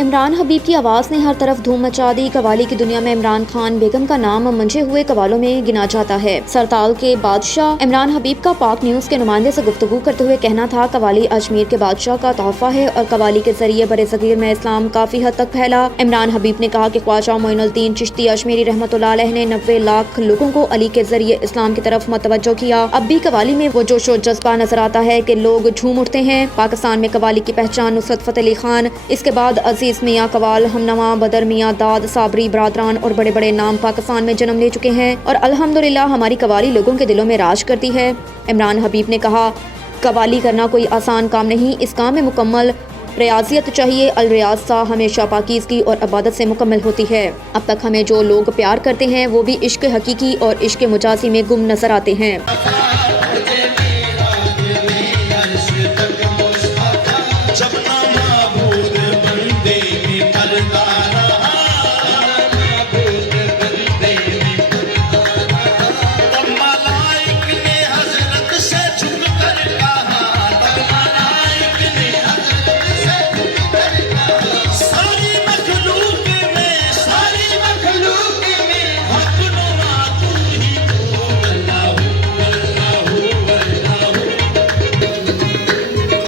इमरान हबीब की आवाज़ ने हर तरफ धूम मचा दी। कवाली की दुनिया में इमरान खान बेगम का नाम मंझे हुए कवालों में गिना जाता है। सरताल के बादशाह इमरान हबीब का पाक न्यूज़ के नुमाइंदे से गुफ्तगू करते हुए कहना था, कवाली अजमेर के बादशाह का तोहफा है और कवाली के जरिए बड़े सगीर में इस्लाम काफी हद तक फैला। इमरान हबीब ने कहा कि ख्वाजा मोइनुद्दीन चिश्ती अजमेरी रहमतुल्लाह अलैह ने 90 लाख लोगों को अली के जरिए इस्लाम की तरफ मुतवज्जो किया। अब भी कवाली में वो जोशो जज्बा नजर आता है कि लोग झूम उठते हैं। पाकिस्तान में कवाली की पहचान नुसरत फतेह अली खान, इसके बाद अजीज मियाँ कवाल, हमनवा, बदर मियाँ दाद, साबरी बरादरान और बड़े बड़े नाम पाकिस्तान में जन्म ले चुके हैं और अल्हम्दुलिल्लाह हमारी कवाली लोगों के दिलों में राज करती है। इमरान हबीब ने कहा, कवाली करना कोई आसान काम नहीं, इस काम में मुकम्मल रियाजियत चाहिए। अल रियाज़ा हमेशा पाकीज़गी और इबादत से मुकम्मल होती है। अब तक हमें जो लोग प्यार करते हैं वो भी इश्क हकीकी और इश्क मुजाजी में गुम नजर आते हैं।